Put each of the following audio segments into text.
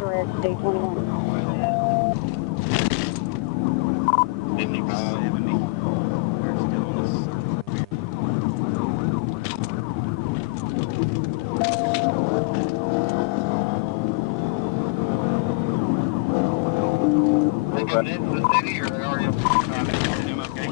correct, day 21. 55. 70. They're still on this. They coming into the city or they already okay?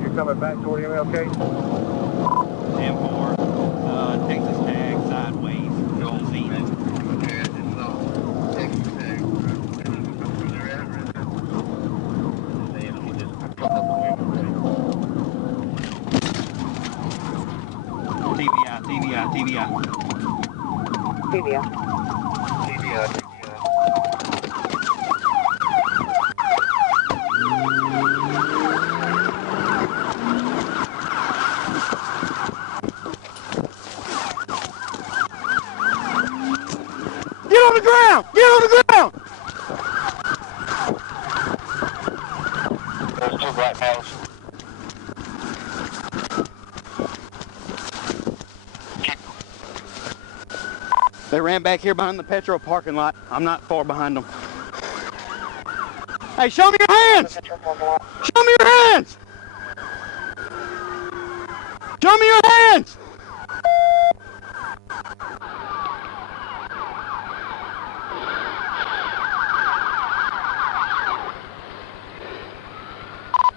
You're coming back toward MLK? 10-4, Texas tag, sideways, Joel Z. Okay, it's Texas tag. Where they're at right now? He just come up on MLK. TVI. TVI. Get on the ground! Get on the ground! Those two black males. They ran back here behind the petrol parking lot. I'm not far behind them. Hey, show me your hands! Show me your hands! Show me your hands!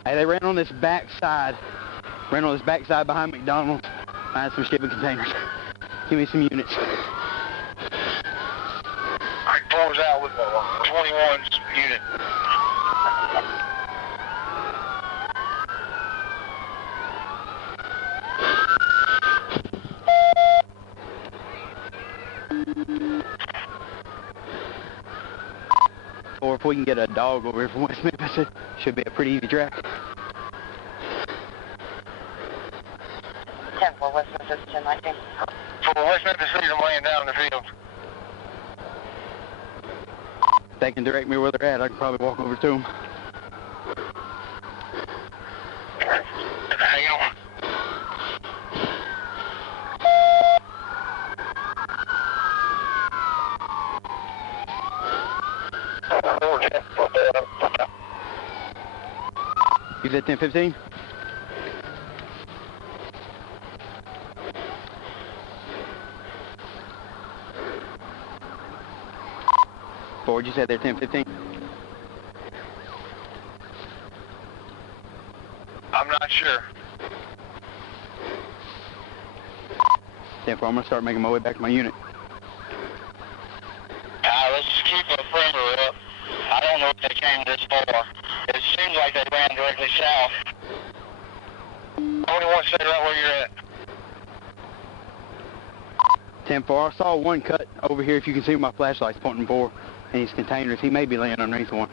Hey, they ran on this back side. Ran on this back side behind McDonald's. Behind some shipping containers. Give me some units. I close out with 21's unit. Or if we can get a dog over here from West Memphis, it should be a pretty easy track. 10 for West Memphis, 1019. For West Memphis, they're laying down in the field. If they can direct me where they're at, I can probably walk over to them. Hang on. You said 10-15? Ford, you said they're 10-15? I'm not sure. 10-4, I'm gonna start making my way back to my unit. Let's just keep a perimeter up. I don't know if they came this far. It seems like they ran directly south. 21, stay right where you're at. 10-4, I saw one cut over here. If you can see my flashlight's pointing for in these containers, he may be laying underneath one.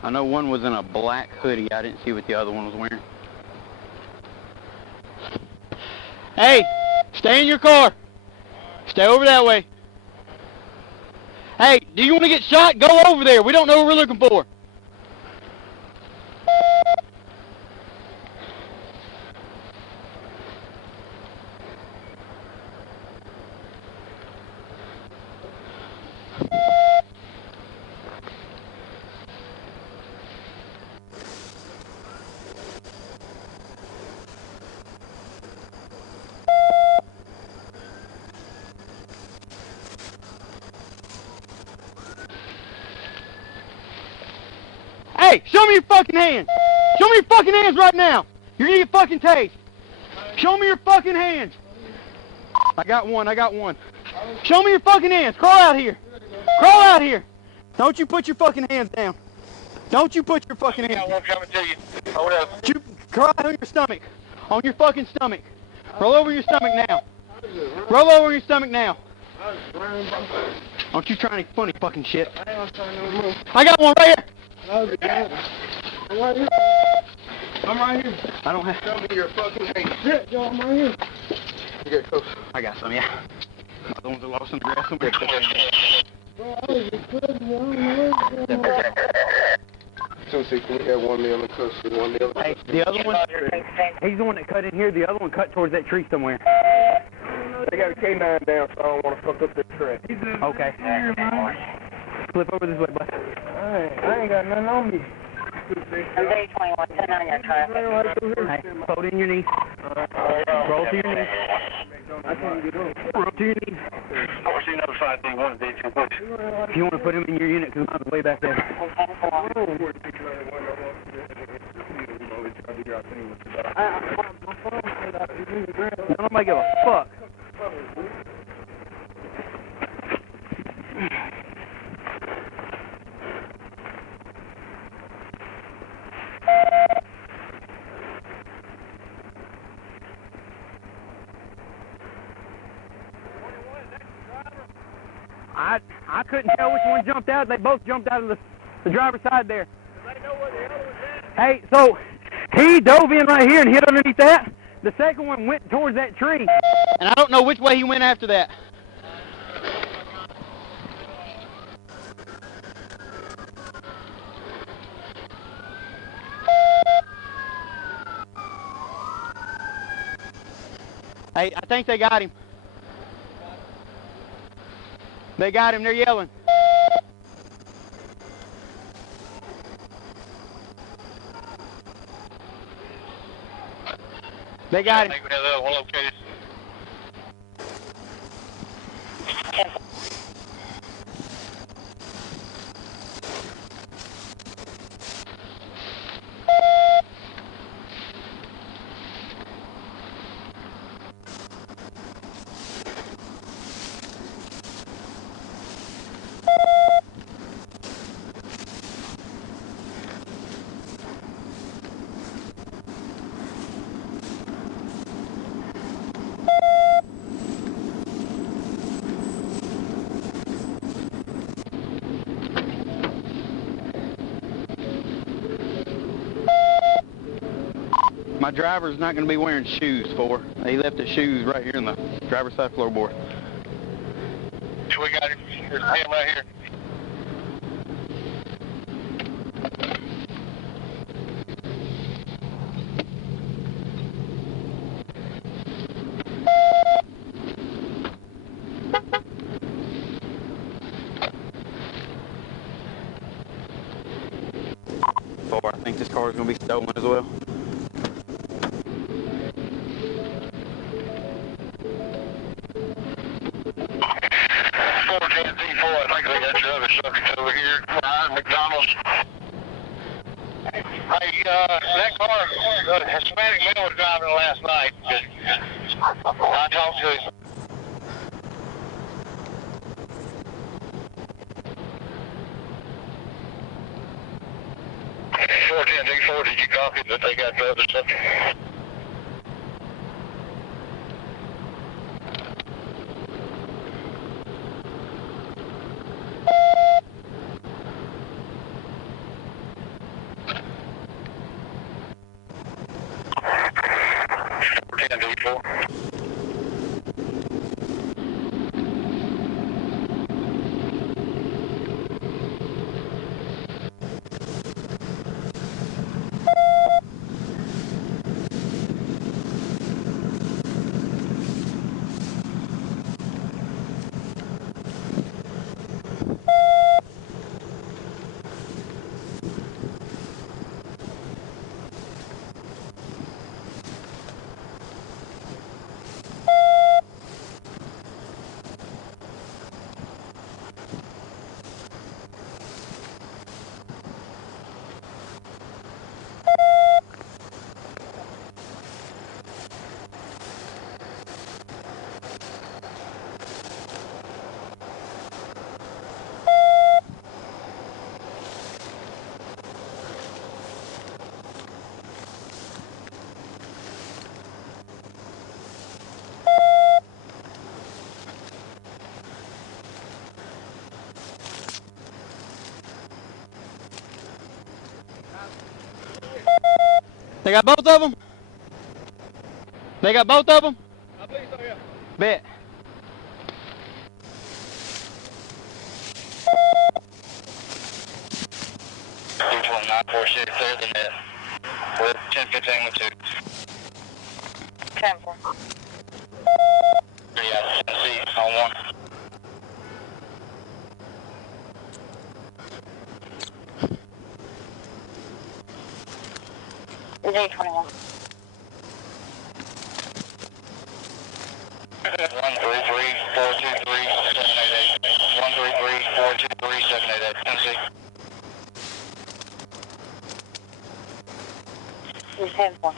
I know one was in a black hoodie. I didn't see what the other one was wearing. Hey, stay in your car. Stay over that way. Hey, do you want to get shot? Go over there. We don't know what we're looking for. Hey, show me your fucking hands. Show me your fucking hands right now. You're gonna get fucking tased. Show me your fucking hands. I got one. Show me your fucking hands. Crawl out here. Crawl out here. Don't you put your fucking hands down. Don't you put your fucking hands down. I'm coming to you. Hold up. Crawl out on your stomach. On your fucking stomach. Roll over your stomach now. Roll over your stomach now. Don't you try any funny fucking shit. I got one right here. I'm right here. I'm right here. I don't have. Show me your fucking hand. Shit, yo, I'm right here. You get close. I got some, yeah. The ones that lost in the grass somewhere. Two six, we have 1 mil in custody, 1 mil. Hey, the other one, he's the one that cut in here. The other one cut towards that tree somewhere. They got a K9 down, so I don't want to fuck up their track. Okay. Flip over this way, bud. I ain't got nothing on me. I'm day 21, 10 on your traffic. Hey, fold in your knees. Roll to your knees. I can't get over. Roll to your knees. If you want to put him in your unit, because mine's way back there. Nobody give a fuck. I couldn't tell which one jumped out. They both jumped out of the driver's side there. They know where the other one's at? Hey, so he dove in right here and hit underneath that. The second one went towards that tree. And I don't know which way he went after that. Hey, I think they got him. They got him. They're yelling. They got him. I think we have that one located. My driver's not going to be wearing shoes for. He left his shoes right here in the driver's side floorboard. We got him. There's him right here. I think this car is going to be stolen as well. That car, the Hispanic male was driving last night. I talked to him. 410D4, did you copy that they got the other subject? They got both of them? They got both of them? I believe so, yeah. Bet. Each one 946 clear the net. We're 1015 with 2. 10-4. 3 out of Tennessee on 1. Z21. 133-423-788. 133-423-788. Tennessee. Z10-4.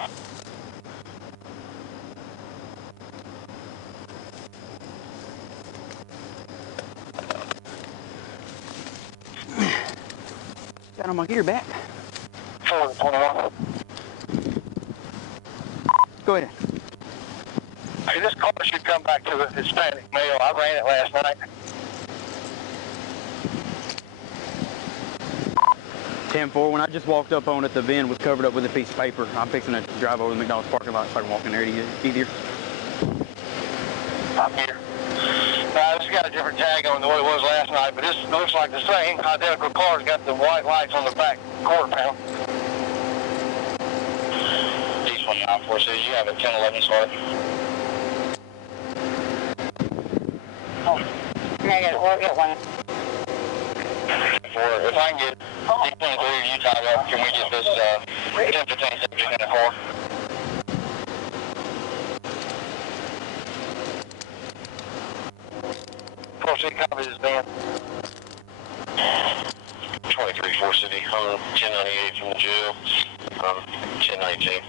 Got on my gear back. 421. Go ahead. Hey, this car should come back to the Hispanic male. I ran it last night. 10-4, when I just walked up on it, the VIN was covered up with a piece of paper. I'm fixing to drive over to the McDonald's parking lot so I can walk in there easier. I'm here. This has got a different tag on than what it was last night, but this looks like the same identical car. It's got the white lights on the back quarter panel. East 194 says you have a 1011 start. Oh, negative. We'll get one. If I can get D23 of you tied up, can we get this 1015 subject in the car? City copies is van. 23 4 City, 1098 from the jail, 1092.